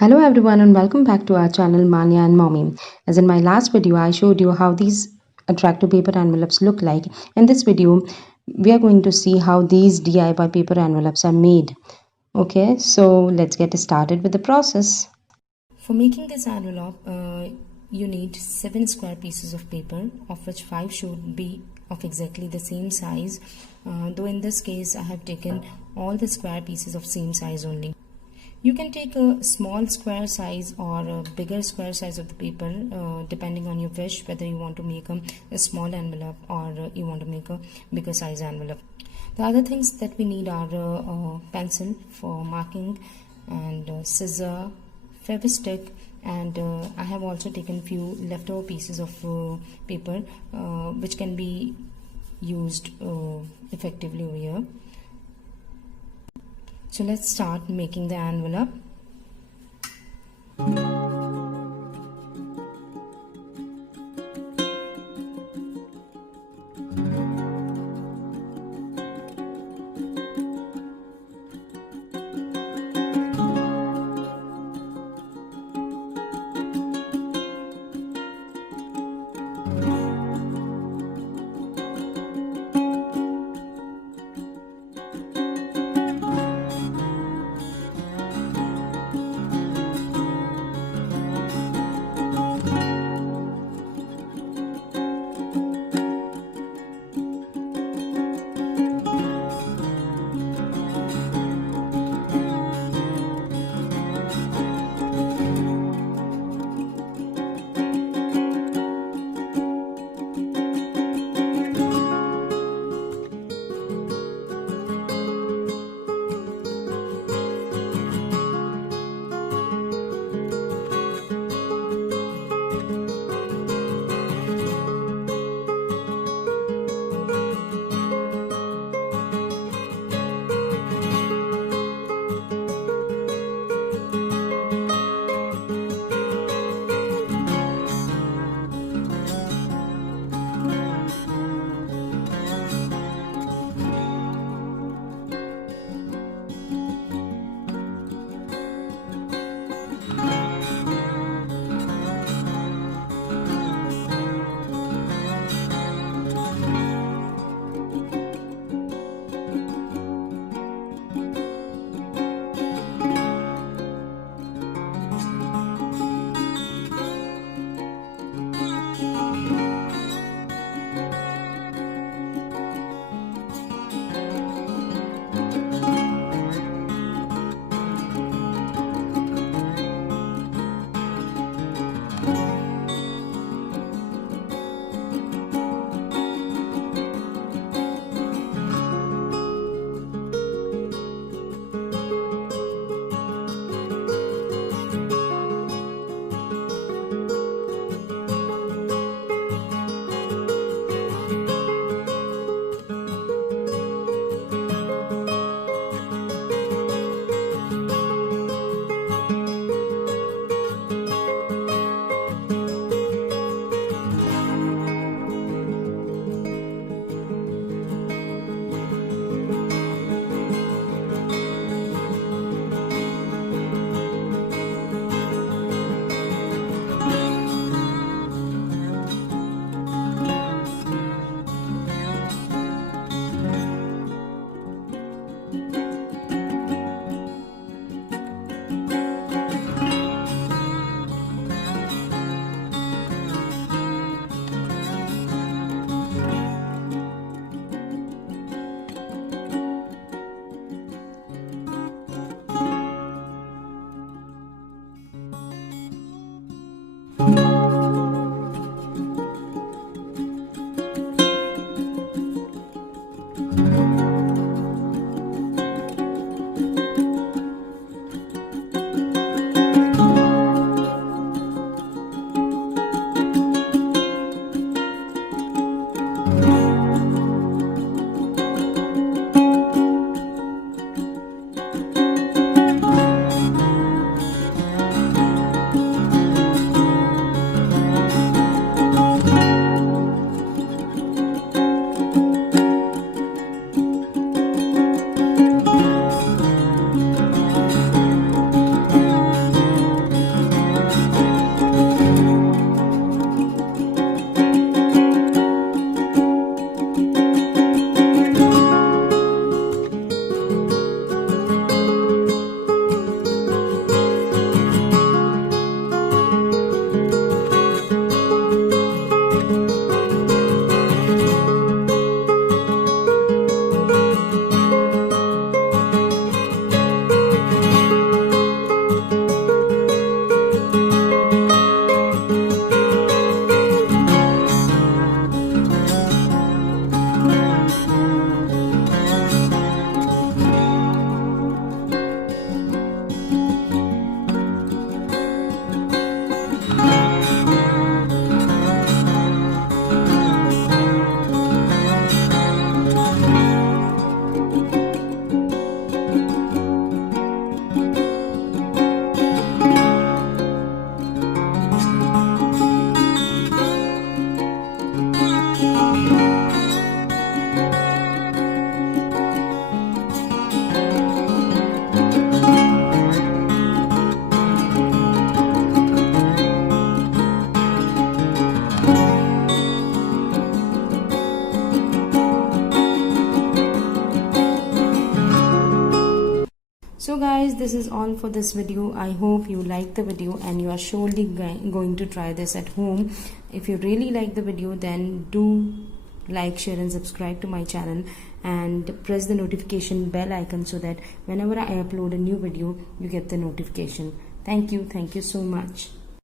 Hello everyone and welcome back to our channel Manya and Mommy. As in my last video, I showed you how these attractive paper envelopes look like. In this video, we are going to see how these DIY paper envelopes are made. Okay, so let's get started with the process. For making this envelope, you need 7 square pieces of paper, of which 5 should be of exactly the same size. Though in this case, I have taken all the square pieces of same size only. You can take a small square size or a bigger square size of the paper depending on your wish, whether you want to make a small envelope or you want to make a bigger size envelope. The other things that we need are pencil for marking and scissor, fabric, and I have also taken few leftover pieces of paper which can be used effectively over here. So let's start making the envelope. So guys, this is all for this video. I hope you liked the video and you are surely going to try this at home. If you really like the video, then do like, share and subscribe to my channel and press the notification bell icon so that whenever I upload a new video, you get the notification. Thank you so much.